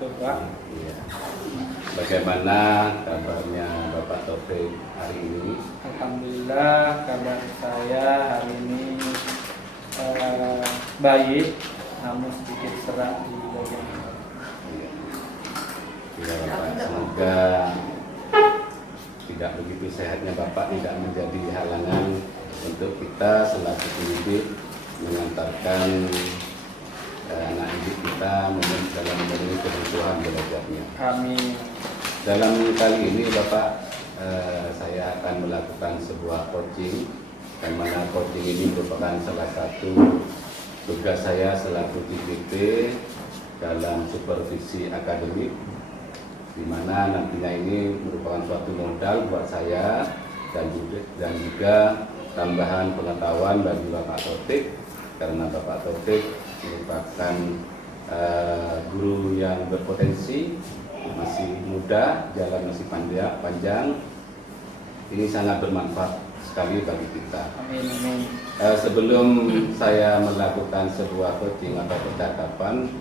Betul, Pak. Iya. Bagaimana kabarnya Bapak Taufik hari ini? Alhamdulillah kabar saya hari ini baik, namun sedikit serak di bagian ini. Iya. Iya, Bapak. Semoga tidak begitu sehatnya Bapak tidak menjadi halangan untuk kita selaku pendidik mengantarkan anak didik kita dalam memenuhi kebutuhan belajarnya. Amin. Dalam kali ini Bapak, saya akan melakukan sebuah coaching, yang mana coaching ini merupakan salah satu tugas saya selaku DPP dalam supervisi akademik, di mana nantinya ini merupakan suatu modal buat saya dan juga tambahan pengetahuan bagi Bapak Taufik, karena Bapak Taufik merupakan guru yang berpotensi, masih muda, jalan masih panjang. Ini sangat bermanfaat sekali bagi kita. Amin, amin. Sebelum saya melakukan sebuah coaching atau percakapan,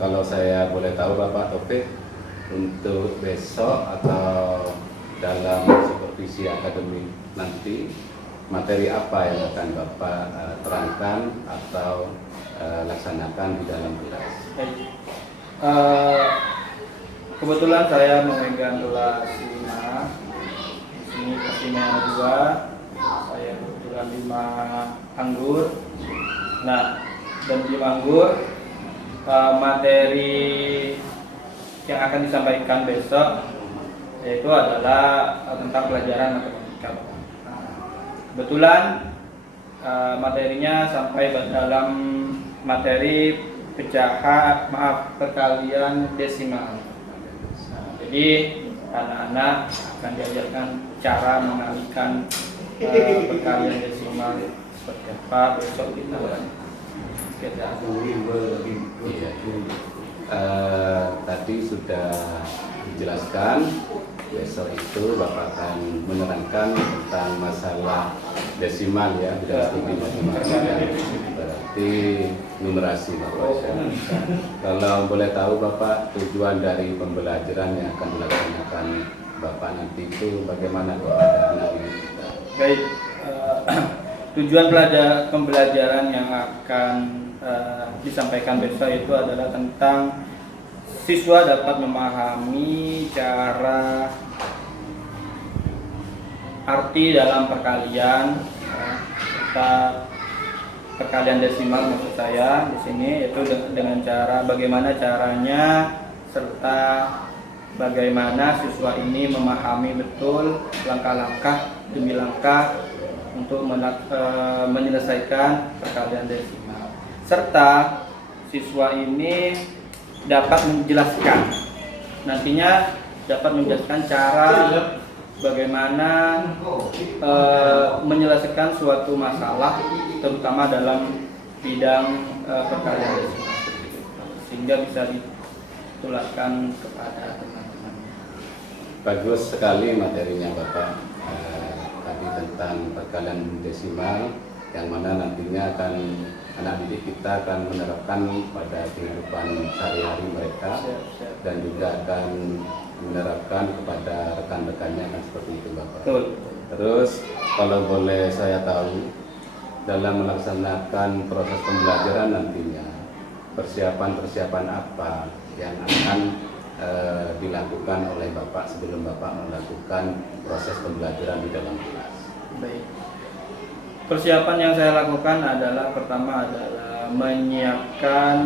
kalau saya boleh tahu Bapak Taufik, untuk besok atau dalam supervisi akademik nanti, materi apa yang akan Bapak terangkan atau laksanakan di dalam kelas? Baik. Kebetulan saya memegang kelas 5. Di sini kelasnya ada 2. Saya kebetulan 5 anggur. Nah, dan 5 anggur, materi yang akan disampaikan besok yaitu adalah tentang pelajaran matematika. Kebetulan materinya sampai dalam materi perkalian desimal. Nah, jadi anak-anak akan diajarkan cara mengalihkan perkalian desimal seperti apa. Besok kita tadi sudah dijelaskan, besok itu Bapak akan menerangkan tentang masalah desimal ya, bidang studi matematika, berarti numerasi Bapak. Kalau boleh tahu Bapak, tujuan dari pembelajaran yang akan dilaksanakan Bapak nanti itu bagaimana kepada anak didik kita? Baik, tujuan pembelajaran yang akan disampaikan besok itu adalah tentang siswa dapat memahami cara arti dalam perkalian, perkalian desimal maksud saya di sini, yaitu dengan cara bagaimana caranya serta bagaimana siswa ini memahami betul langkah-langkah demi langkah untuk menyelesaikan perkalian desimal, serta siswa ini dapat menjelaskan, nantinya dapat menjelaskan cara bagaimana menyelesaikan suatu masalah, terutama dalam bidang perkalian desimal, sehingga bisa ditularkan kepada teman-teman. Bagus sekali materinya Bapak, tadi tentang perkalian desimal, yang mana nantinya akan anak didik kita akan menerapkan pada kehidupan sehari-hari mereka, dan juga akan menerapkan kepada rekan-rekannya, kan seperti itu Bapak. Betul. Terus kalau boleh saya tahu, dalam melaksanakan proses pembelajaran nantinya, persiapan-persiapan apa yang akan dilakukan oleh Bapak sebelum Bapak melakukan proses pembelajaran di dalam kelas? Baik. Persiapan yang saya lakukan adalah pertama adalah menyiapkan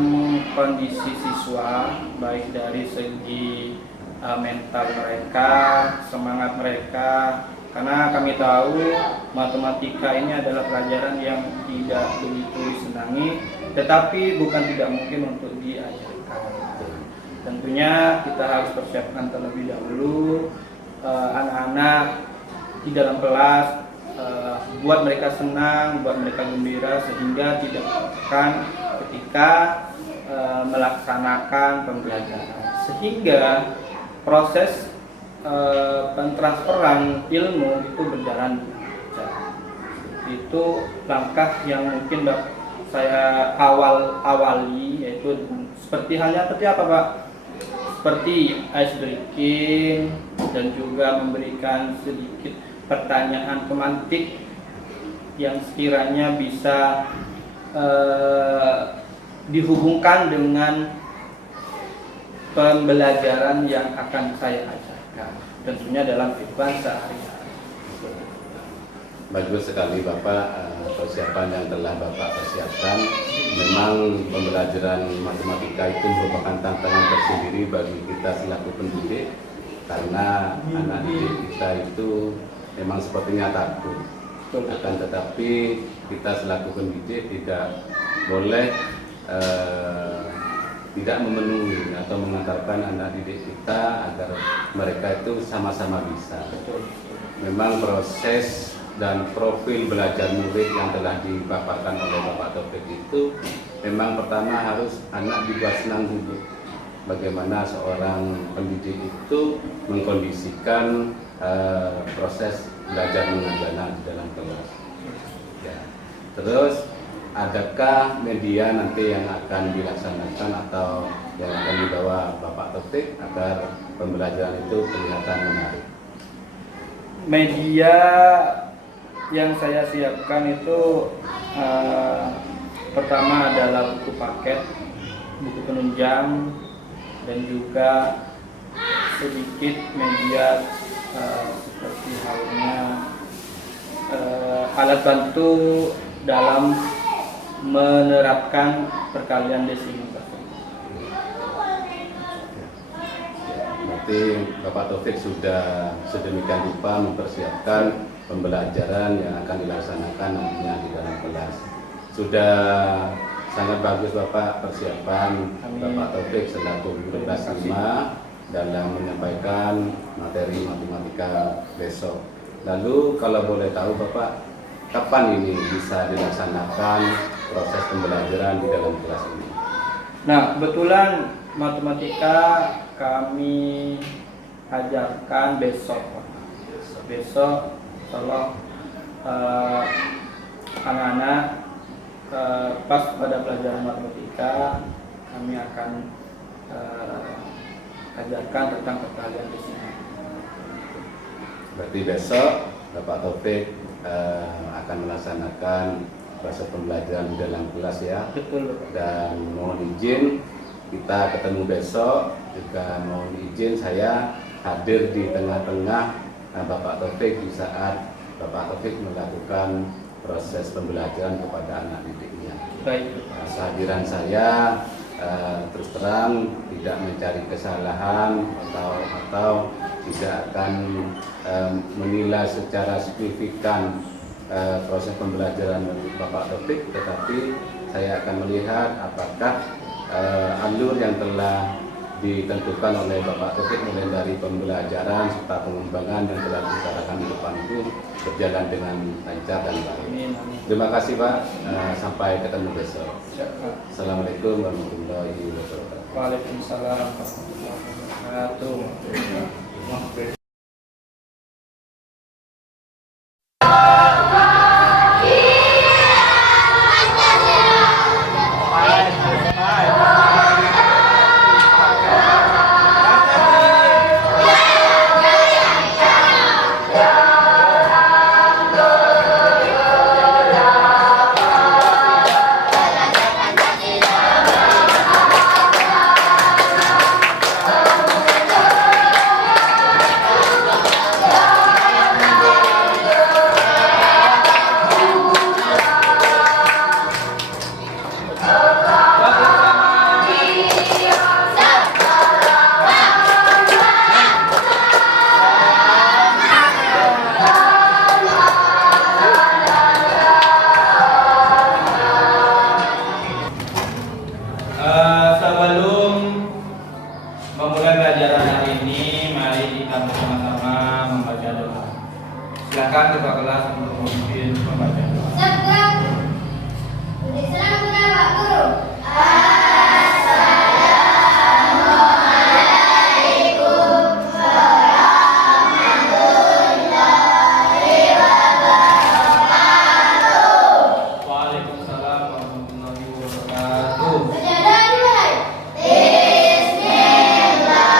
kondisi siswa, baik dari segi mental mereka, semangat mereka, karena kami tahu matematika ini adalah pelajaran yang tidak begitu disenangi, tetapi bukan tidak mungkin untuk diajarkan. Tentunya kita harus persiapkan terlebih dahulu anak-anak di dalam kelas, buat mereka senang, buat mereka gembira, sehingga tidak akan ketika melaksanakan pembelajaran, sehingga proses pentransferan ilmu itu berjalan lancar. Itu langkah yang mungkin saya awali, yaitu seperti halnya seperti apa Pak? seperti ice breaking dan juga memberikan sedikit pertanyaan pemantik yang sekiranya bisa dihubungkan dengan pembelajaran yang akan saya ajarkan, tentunya dalam kehidupan sehari-hari. Bagus sekali Bapak, persiapan yang telah Bapak persiapkan. Memang pembelajaran matematika itu merupakan tantangan tersendiri bagi kita selaku pendidik, karena anak didik kita itu memang sepertinya takut. Akan tetapi kita selaku pendidik tidak boleh tidak memenuhi atau mengantarkan anak didik kita agar mereka itu sama-sama bisa. Memang proses dan profil belajar murid yang telah dipaparkan oleh Bapak Taufik itu memang pertama harus anak dibuat senang dulu. Bagaimana seorang pendidik itu mengkondisikan proses belajar mengajar di dalam kelas. Ya. Terus adakah media nanti yang akan dilaksanakan atau yang akan dibawa Bapak Taufik agar pembelajaran itu kelihatan menarik? Media yang saya siapkan itu pertama adalah buku paket, buku penunjang, dan juga sedikit media seperti halnya alat bantu dalam menerapkan perkalian desimal. Berarti Bapak Taufik sudah sedemikian rupa mempersiapkan pembelajaran yang akan dilaksanakan nantinya di dalam kelas. Sudah sangat bagus Bapak persiapan. Bapak Taufik selaku guru kelas 5 dalam menyampaikan materi matematika besok. Lalu kalau boleh tahu Bapak, kapan ini bisa dilaksanakan proses pembelajaran di dalam kelas ini? Nah, kebetulan matematika kami ajarkan besok. Besok kalau anak-anak pas pada pelajaran matematika, kami akan ajarkan tentang perkalian desimal. Berarti besok Bapak Taufik akan melaksanakan proses pembelajaran di dalam kelas ya. Betul. Dan mohon izin kita ketemu besok. Jika mohon izin saya hadir di tengah-tengah Bapak Taufik di saat Bapak Taufik melakukan proses pembelajaran kepada anak didiknya. Baik. Kehadiran saya terus terang tidak mencari kesalahan atau tidak akan menilai secara signifikan proses pembelajaran Bapak Taufik, tetapi saya akan melihat apakah alur yang telah ditentukan oleh Bapak Taufik mulai dari pembelajaran serta pengembangan yang telah diutarakan di depan itu berjalan dengan lancar dan baik. Terima kasih Pak, sampai ketemu besok. Assalamualaikum warahmatullahi wabarakatuh. Waalaikumsalam warahmatullahi wabarakatuh. Sebelum memulai pelajaran hari ini, mari kita bersama-sama membaca doa. Silakan ketua kelas untuk memimpin pembacaan doa. Salam Pak Guru. Waalaikumsalam warahmatullahi wabarakatuh. Sajadah dimulai. Bismillah.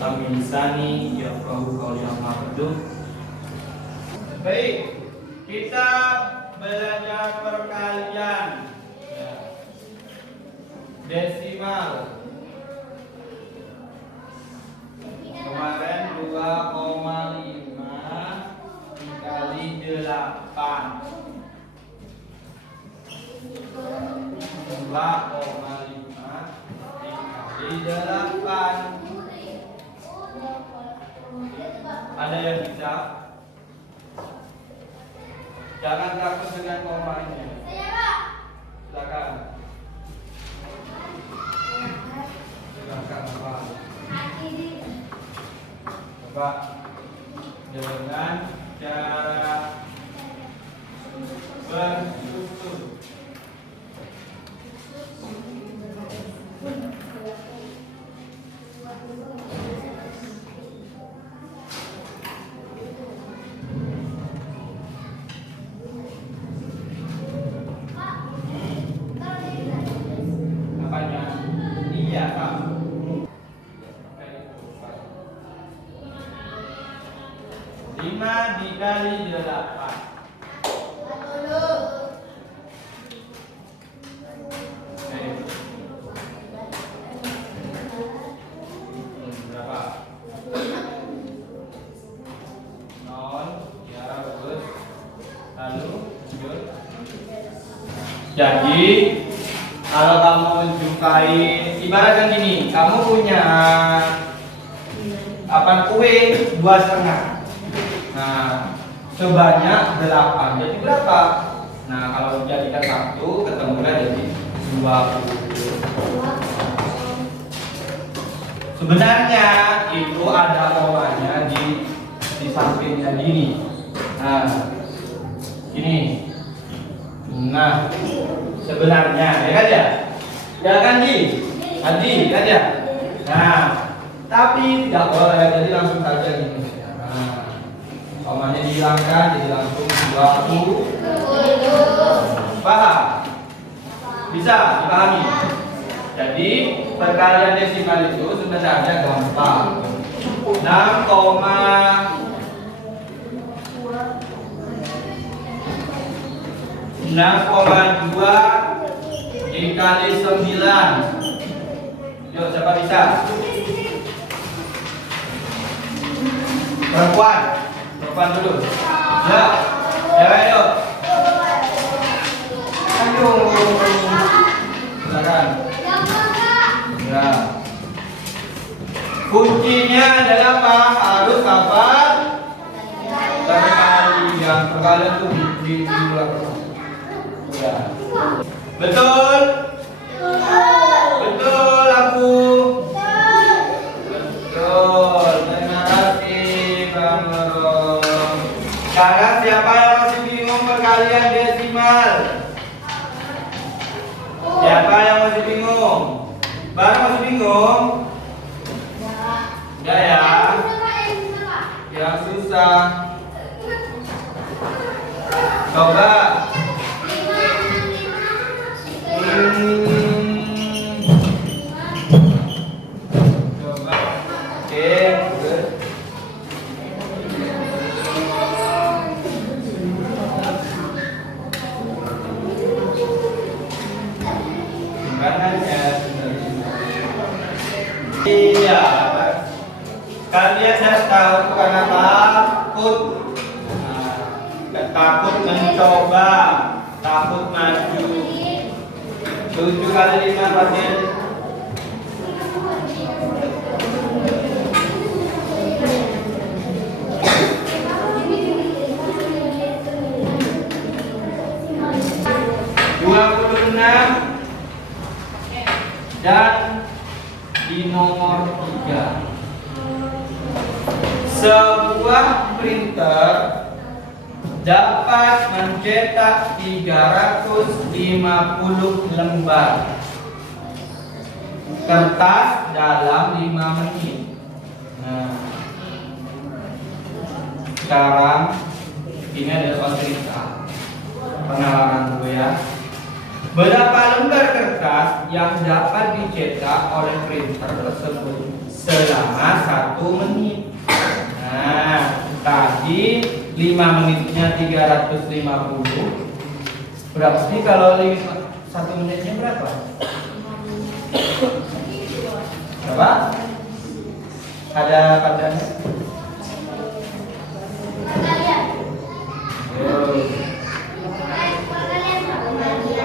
Amin lisani yafqahu qawli amma ba'du. Baik, kita belajar perkalian desimal. Kemarin 2,5 dikali 8. 2,5 dikali 8. Ada yang bisa? Jangan takut dengan komanya. Silakan. Silakan Pak. Coba dengan cara bersusun. Apanya? Iya, Pak. 5 dikali 8. Berapa? 0. Ya, bagus. Lalu lanjut. Jadi kalau kamu menjumpai, ibaratkan gini, kamu punya kue 2,5. Nah, sebanyak 8. Jadi berapa? Nah, kalau dijadikan 1, ketemulah jadi 20. Sebenarnya itu ada komanya di sampingnya gini. Nah, ini. Nah, sebenarnya ya kan ya? Ya kan Adi kan ya? Nah, tapi tidak boleh, jadi langsung saja gini. Nah, komanya dihilangkan, jadi langsung 20. Paham? Bisa dipahami? Jadi perkalian desimal itu sebenarnya gampang. 6,2 dikali 9. Yuk, siapa bisa? Perempuan dulu. Ya, yuk. Ayo. Silakan. Ya. Kuncinya adalah apa? Harus hafal perkalian. Perkalian tuh di belakang. Ya. Betul? Betul aku. Betul. Terima kasih Bang Nurul. Sekarang siapa yang masih bingung perkalian desimal? Siapa yang masih bingung? Bang masih bingung? Enggak ya? Yang susah. Coba. Coba. Oke, good. Iya, kalian harus tahu bukan apa? Takut mencoba, takut maju. 7 kali 5 berarti 26 dan di nomor 3. Sebuah printer dapat mencetak 350 lembar kertas dalam 5 menit. Nah, sekarang ini ada soal cerita pengalaman dulu ya. Berapa lembar kertas yang dapat dicetak oleh printer tersebut selama 1 menit. Nah, tadi 5 menitnya 350. Berarti kalau 1 menitnya berapa? Berapa? Ada katanya?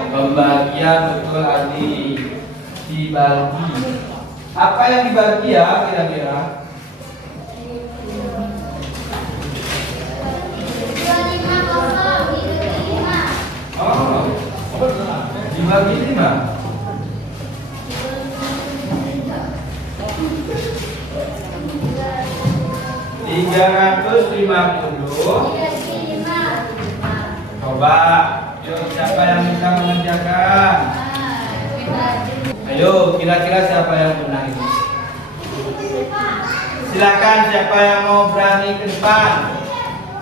Pembagian, betul Adi. Dibagi. Apa yang dibagi ya kira-kira? Oh, dibagi 5. Coba, yuk siapa yang bisa mengerjakan? Ayo, kira-kira siapa yang benar ini? Silakan siapa yang mau berani ke depan?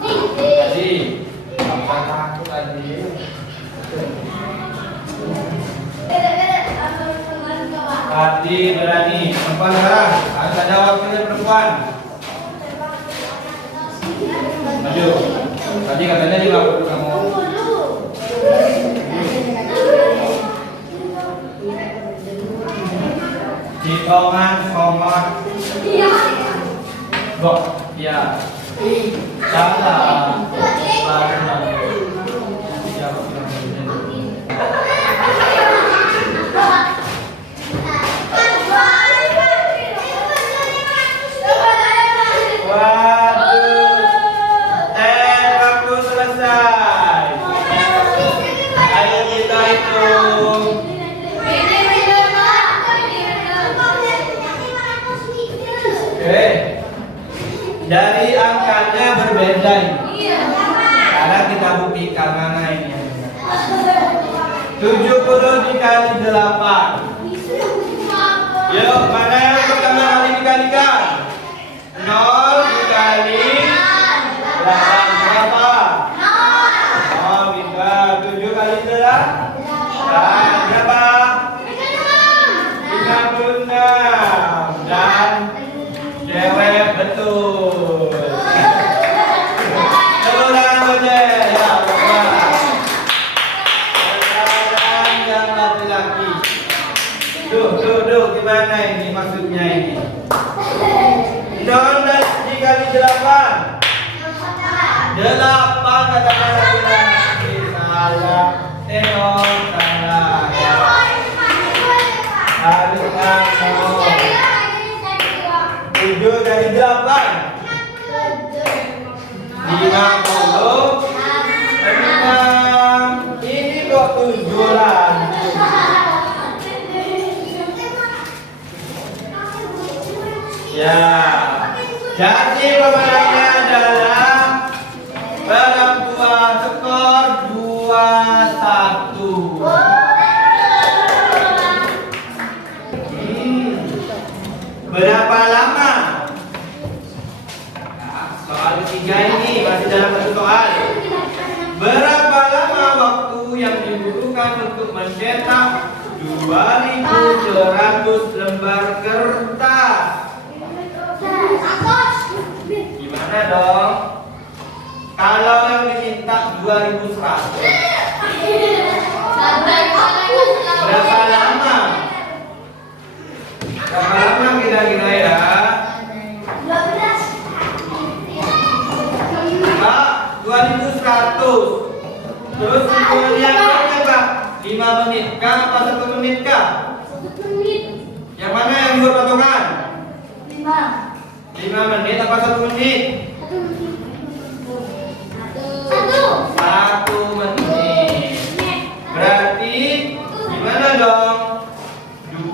Tadi, apa takut tadi? Tadi berani, perempuan sekarang harus ada waktunya perempuan. Maju. Tadi katanya 50 kamu. Hitungan somot. Bok, ya. Salah. Dari angkanya berbeda ini. Karena kita buktikan mana ini. 70 dikali 8. Yuk, mana yang pertama kali dikalikan? 0 dikali 8 berapa? 0 bisa 7 kali 8 berapa? 56. Dan cewek betul. Tepuk tangan Boceh. Ya, sekarang yang laki-laki. Duh, gimana ini maksudnya ini? 0 dikali 8. 8 katakan laki-laki. Salah. Tengok salah. Harusnya 7 dari 8 50 6. Ini kok 7 lagi. Ya, jadi pemenangnya adalah perempuan skor 2-1. Berapa lama? Soal ketiga ini masih dalam satu soal. Berapa lama waktu yang dibutuhkan untuk mencetak 2.100 lembar kertas? Gimana dong? Kalau yang diminta 2.100, berapa lama? Berapa lama kira-kira ya? 2.100. Terus yang lainnya Pak? 5 menit kah atau 1 menit kah? 1 menit. Yang mana yang dua potongan? 5. 5 menit apa 1 menit? 1 menit. 1 menit. Berarti gimana dong?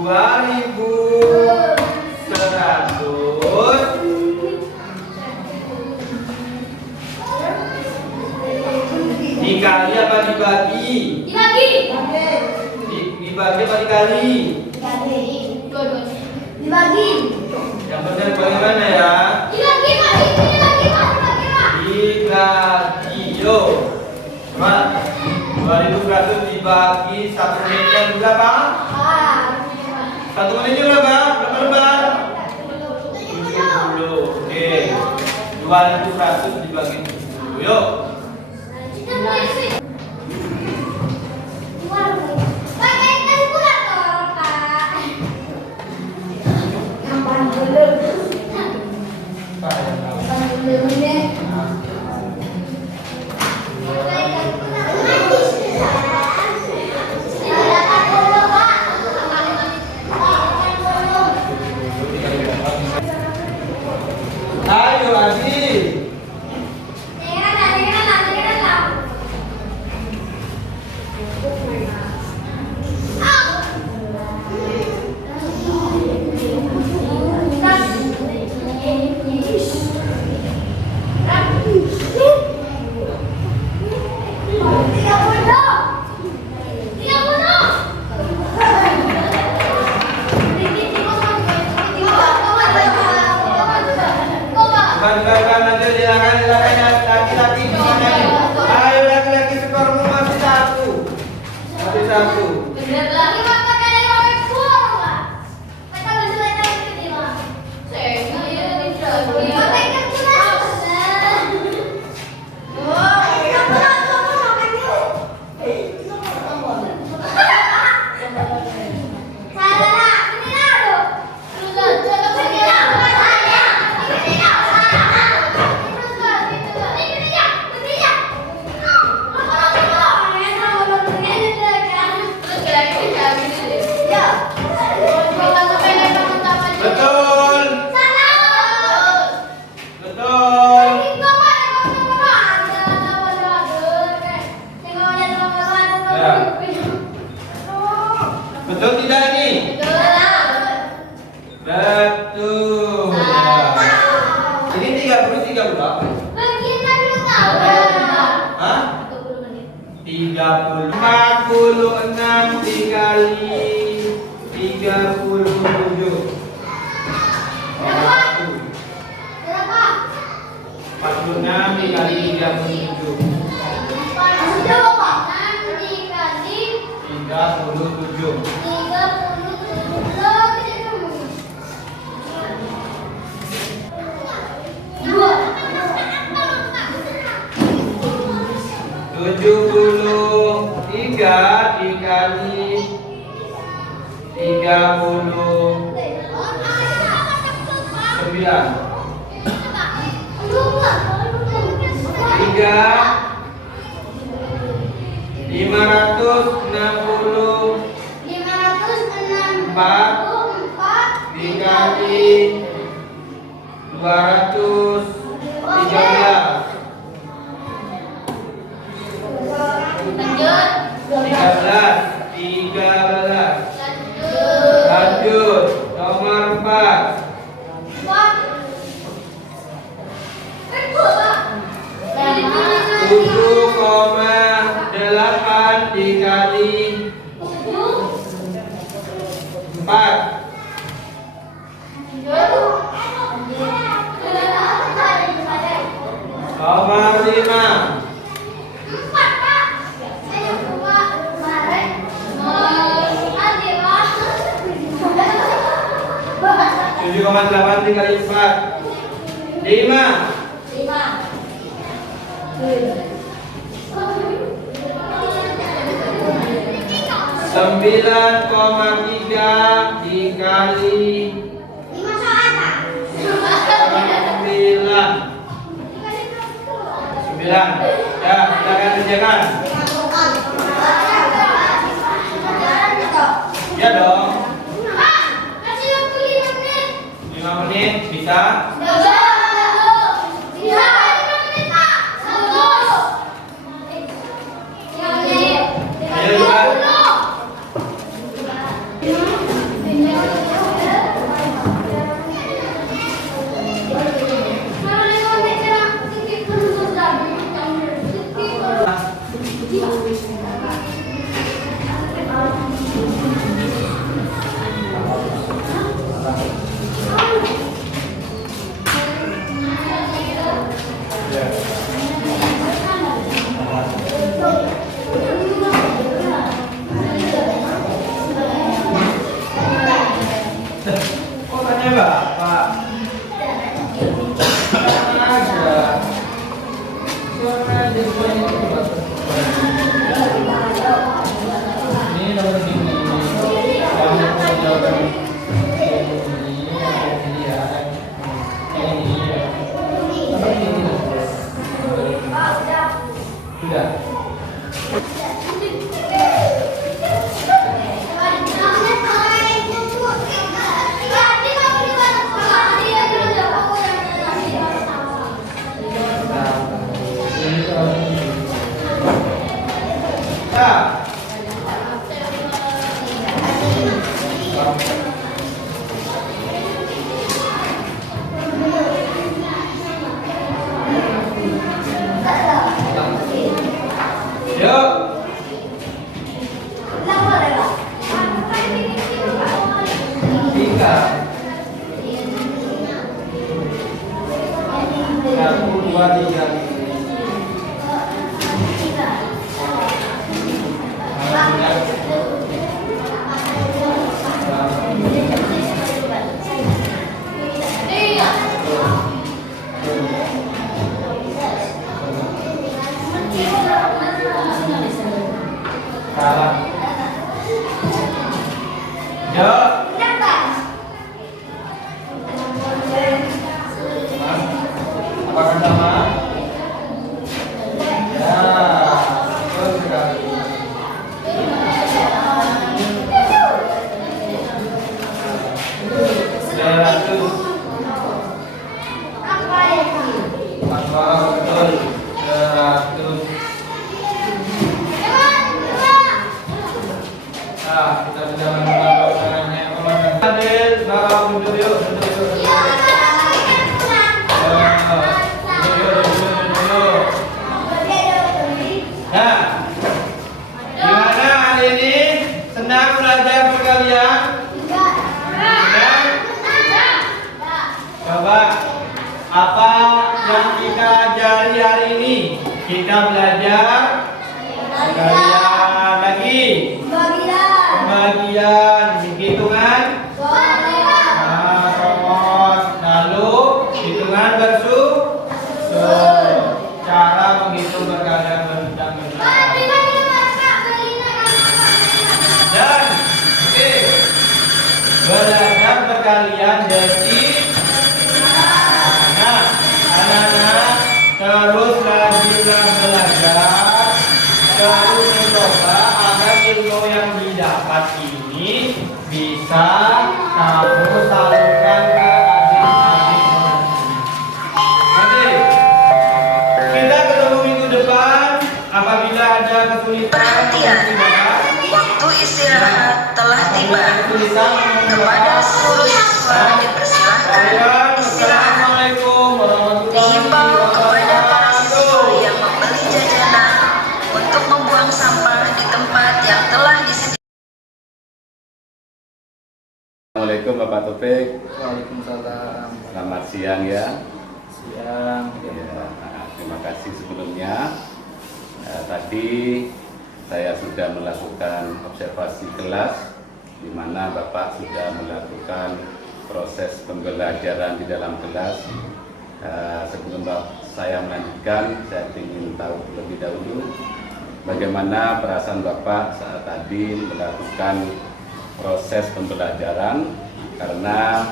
2.100 dikali apa dibagi? Dibagi apa dikali? Dibagi. Yang benar bagaimana ya? Dibagi. Yo. Coba 2.100 dibagi 1 menitnya berapa? 1 menitnya berapa? Berapa lembar? Oke. 2.100 dibagi 7. Yuk. Ayo Adi. Bukan aja silakan laki-laki gimana nih? Ayo laki-laki skormu masih 1. Masih 1. Betul. Betul. Betul tidak nih? Betul. Ini 30 berapa? Hah? 30. 46 dikali 37. 46 dikali 37. 37. 73 dikali 39. 564 dikali 213. 13. Lanjut nomor 4. 7,8 dikali 4. Nomor 5. 7,8 dikali 4. 5. 9,3 dikali 9. Ya, silakan kerjakan. Ya dong. 5 menit bisa. Ayo juga. Apa yang kita ajari hari ini? Kita belajar pembelajaran lagi, pembagian, hitungan, lalu hitungan bersusun, cara menghitung perkalian bentang-bentang. Dan belajar perkalian desi. Nah, anak-anak terus rajinlah belajar, terus mencoba agar ilmu yang didapat ini bisa kamu salurkan ke adik-adik. Nanti kita ketemu minggu depan apabila ada kesulitan. Perhatian, waktu istirahat telah tiba. Kepada seluruh siswa dipersilahkan istirahat. Dihimbau kepada para siswa yang membeli jajanan untuk membuang sampah di tempat yang telah disediakan. Assalamualaikum Bapak Taufik. Waalaikumsalam. Selamat siang ya. Siang. Ya, terima kasih sebelumnya. Tadi saya sudah melakukan observasi kelas, di mana Bapak sudah melakukan proses pembelajaran di dalam kelas. Sebelum saya melanjutkan, saya ingin tahu lebih dahulu bagaimana perasaan Bapak saat tadi melakukan proses pembelajaran, karena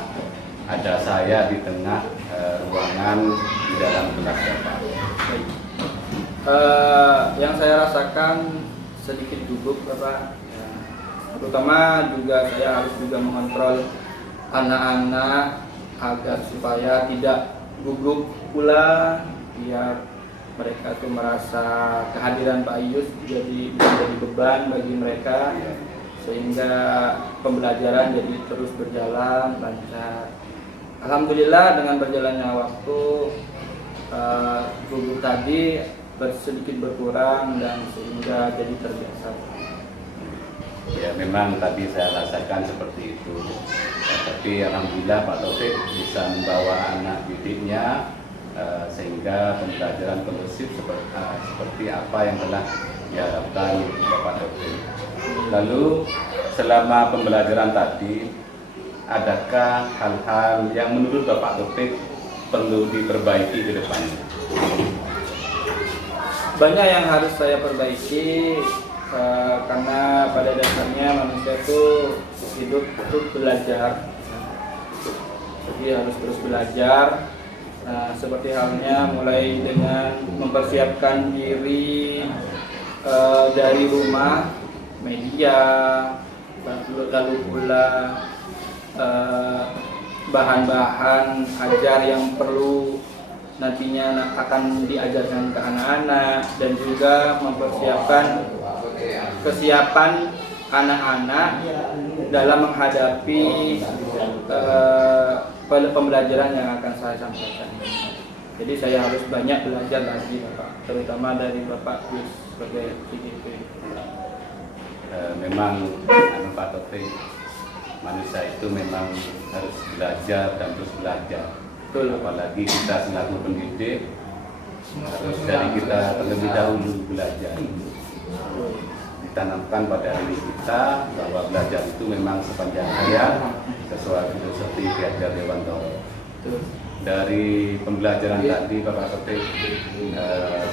ada saya di tengah ruangan di dalam kelas Bapak. Yang saya rasakan sedikit gugup Bapak, ya, terutama juga saya harus juga mengontrol anak-anak agar supaya tidak gugup pula, biar mereka tuh merasa kehadiran Pak Iyus jadi beban bagi mereka, sehingga pembelajaran jadi terus berjalan lancar. Alhamdulillah dengan berjalannya waktu gugup tadi sedikit berkurang dan sehingga jadi terbiasa. Ya, memang tadi saya rasakan seperti itu. Tapi alhamdulillah Pak Taufik bisa membawa anak didiknya sehingga pembelajaran kondusif seperti apa yang telah diharapkan Bapak Taufik. Lalu selama pembelajaran tadi, adakah hal-hal yang menurut Bapak Taufik perlu diperbaiki ke depannya? Banyak yang harus saya perbaiki, karena pada dasarnya manusia itu hidup untuk belajar, jadi harus terus belajar Nah, seperti halnya mulai dengan mempersiapkan diri dari rumah, media, lalu pula bahan-bahan ajar yang perlu nantinya akan diajarkan ke anak-anak, dan juga mempersiapkan kesiapan anak-anak dalam menghadapi pembelajaran yang akan saya sampaikan. Jadi saya harus banyak belajar lagi, Bapak, terutama dari Bapak sebagai CGP. Memang Pak Taufik, manusia itu memang harus belajar dan terus belajar. Betul. Apalagi kita selaku pendidik harus dari kita terlebih dahulu belajar. Ditanamkan pada diri kita bahwa belajar itu memang sepanjang hayat, sesuai filosofi Ki Hajar Dewantoro. Dari pembelajaran tadi Bapak Taufik,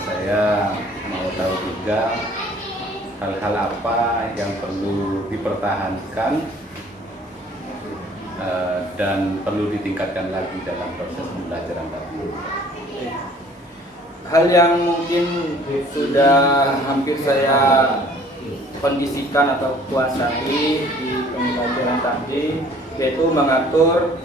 saya mau tahu juga hal-hal apa yang perlu dipertahankan dan perlu ditingkatkan lagi dalam proses pembelajaran tadi. Hal yang mungkin sudah hampir saya kondisikan atau kuasai di pembelajaran tadi, yaitu mengatur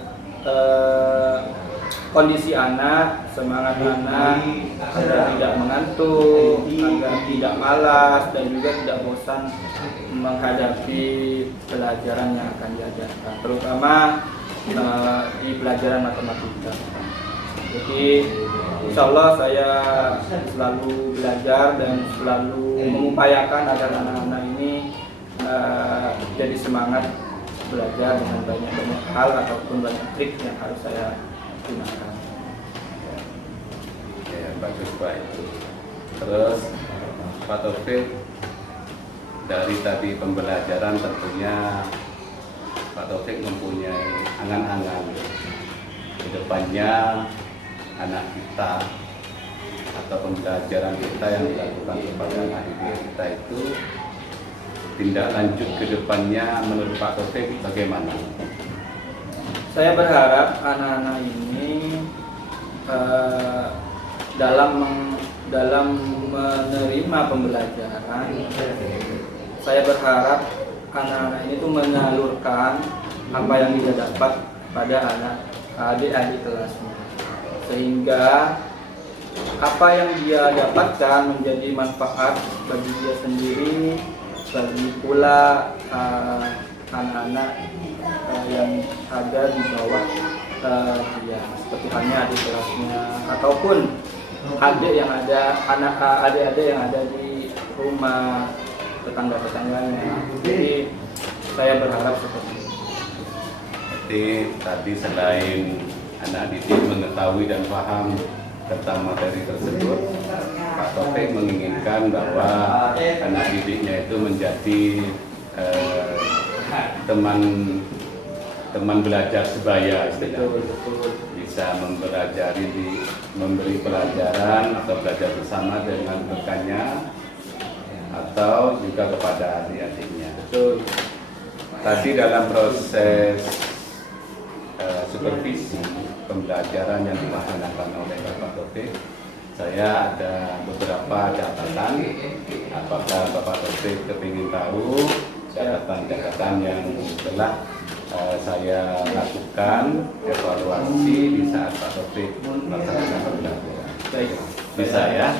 kondisi anak, semangat anak agar tidak mengantuk, agar tidak malas, dan juga tidak bosan menghadapi pelajaran yang akan diajarkan, terutama di pelajaran matematika. Jadi insya Allah saya selalu belajar dan selalu mengupayakan agar anak-anak ini jadi semangat belajar dengan banyak-banyak hal ataupun banyak trik yang harus saya gunakan. Ya, bagus Pak itu. Terus Pak Taufik, dari tadi pembelajaran tentunya Pak Taufik mempunyai angan-angan ke depannya anak kita atau pembelajaran kita yang dilakukan kepada anak didik kita itu tindak lanjut ke depannya menurut Pak Taufik bagaimana? Saya berharap anak-anak ini dalam menerima pembelajaran, saya berharap anak-anak ini tuh menyalurkan apa yang dia dapat pada adik-adik kelasnya, sehingga apa yang dia dapatkan menjadi manfaat bagi dia sendiri, bagi pula anak-anak yang ada di bawah dia, seperti halnya adik kelasnya ataupun adik yang ada, adik-adik yang ada di rumah, tetangga-tetangganya. Jadi saya berharap seperti itu. Jadi tadi selain anak didik mengetahui dan paham tentang materi tersebut, Pak Taufik menginginkan bahwa anak didiknya itu menjadi teman belajar sebaya istilahnya. Bisa memberi pelajaran atau belajar bersama dengan rekannya atau juga kepada adik-adiknya. Tadi dalam proses supervisi pembelajaran yang dilaksanakan oleh Bapak Taufik, saya ada beberapa catatan. Apakah Bapak Taufik kepingin tahu catatan-catatan yang telah saya lakukan evaluasi di saat Pak Taufik melaksanakan pembelajaran? Bisa ya?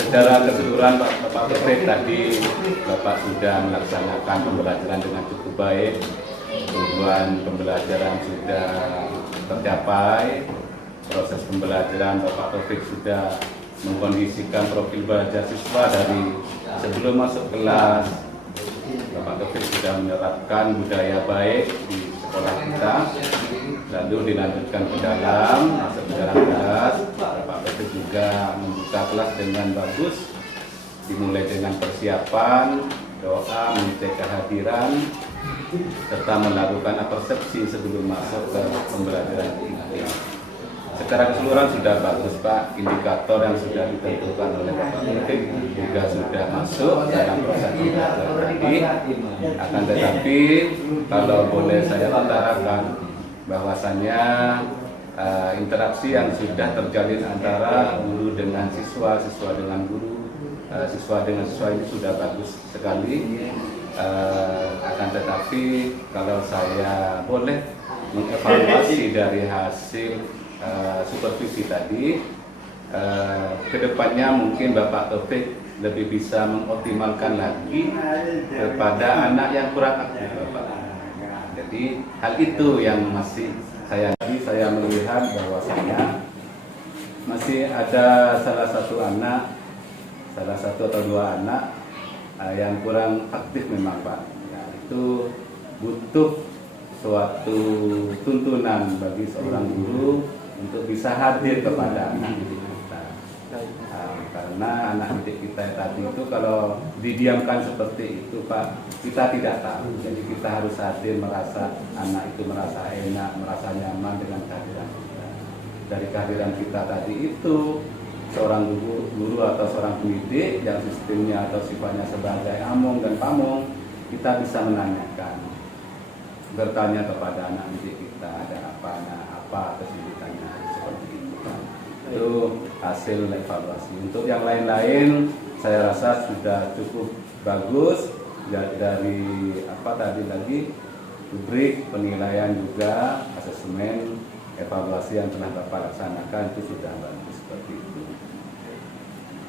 Secara keseluruhan Bapak Taufik, tadi Bapak sudah melaksanakan pembelajaran dengan cukup baik. Tujuan pembelajaran sudah tercapai. Proses pembelajaran Bapak Taufik sudah mengkondisikan profil belajar siswa dari sebelum masuk kelas. Bapak Taufik sudah menerapkan budaya baik di sekolah kita, lalu dilanjutkan ke dalam, masuk ke dalam kelas. Bapak Taufik juga membuka kelas dengan bagus, dimulai dengan persiapan, doa, mengecek kehadiran, serta melakukan persepsi sebelum masuk ke pembelajaran ini. Secara keseluruhan sudah bagus Pak, indikator yang sudah ditentukan oleh Bapak Taufik juga sudah masuk dalam proses pembelajaran tadi. Akan tetapi kalau boleh saya utarakan bahwasannya interaksi yang sudah terjalin antara guru dengan siswa, siswa dengan guru, siswa dengan siswa ini sudah bagus sekali. Akan tetapi kalau saya boleh mengevaluasi dari hasil supervisi tadi, kedepannya mungkin Bapak Taufik lebih bisa mengoptimalkan lagi kepada anak yang kurang aktif, Bapak. Jadi hal itu yang masih saya melihat bahwasanya masih ada salah satu atau dua anak yang kurang aktif memang, Pak. Ya, itu butuh suatu tuntunan bagi seorang guru untuk bisa hadir kepada anak didik kita. Karena anak didik kita tadi itu kalau didiamkan seperti itu, Pak, kita tidak tahu. Jadi kita harus hadir, merasa anak itu merasa enak, merasa nyaman dengan kehadiran kita. Dari kehadiran kita tadi itu, seorang guru atau seorang pendidik yang sistemnya atau sifatnya sebagai among dan pamong, kita bisa menanyakan, bertanya kepada anak didik kita, ada apa kesulitannya, seperti itu. Itu hasil evaluasi. Untuk yang lain-lain, saya rasa sudah cukup bagus. Dari tadi lagi, rubrik penilaian juga, asesmen, evaluasi yang telah Bapak laksanakan itu sudah bagus seperti itu.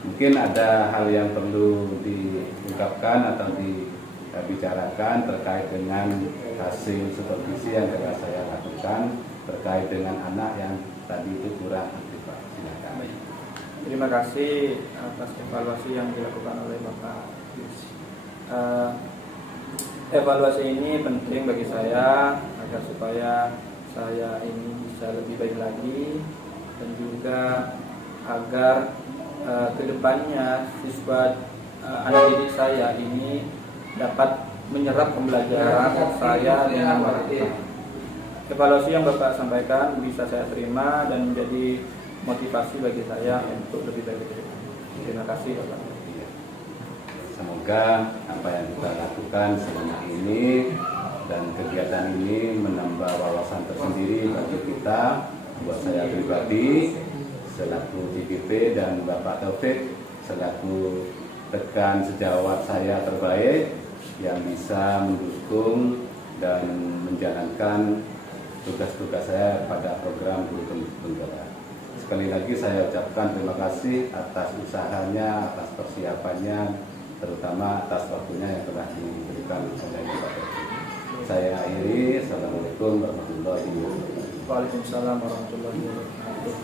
Mungkin ada hal yang perlu diungkapkan atau dibicarakan terkait dengan hasil supervisi yang telah saya lakukan terkait dengan anak yang tadi itu kurang aktif, Pak. Silakan. Terima kasih atas evaluasi yang dilakukan oleh Bapak. Evaluasi ini penting bagi saya agar supaya saya ini bisa lebih baik lagi, dan juga agar kedepannya siswa anak didik saya ini dapat menyerap pembelajaran saya dengan baik. Evaluasi yang Bapak sampaikan bisa saya terima dan menjadi motivasi bagi saya untuk lebih baik lagi. Terima kasih, Bapak. Semoga apa yang kita lakukan selama ini dan kegiatan ini menambah wawasan tersendiri bagi kita, buat saya pribadi selaku DPP dan Bapak Taufik selaku rekan sejawat saya terbaik yang bisa mendukung dan menjalankan tugas-tugas saya pada program Guru Penggerak. Sekali lagi saya ucapkan terima kasih atas usahanya, atas persiapannya, terutama atas waktunya yang telah diberikan oleh Bapak Taufik. Saya akhiri. Assalamualaikum warahmatullahi wabarakatuh. Waalaikumsalam warahmatullahi wabarakatuh.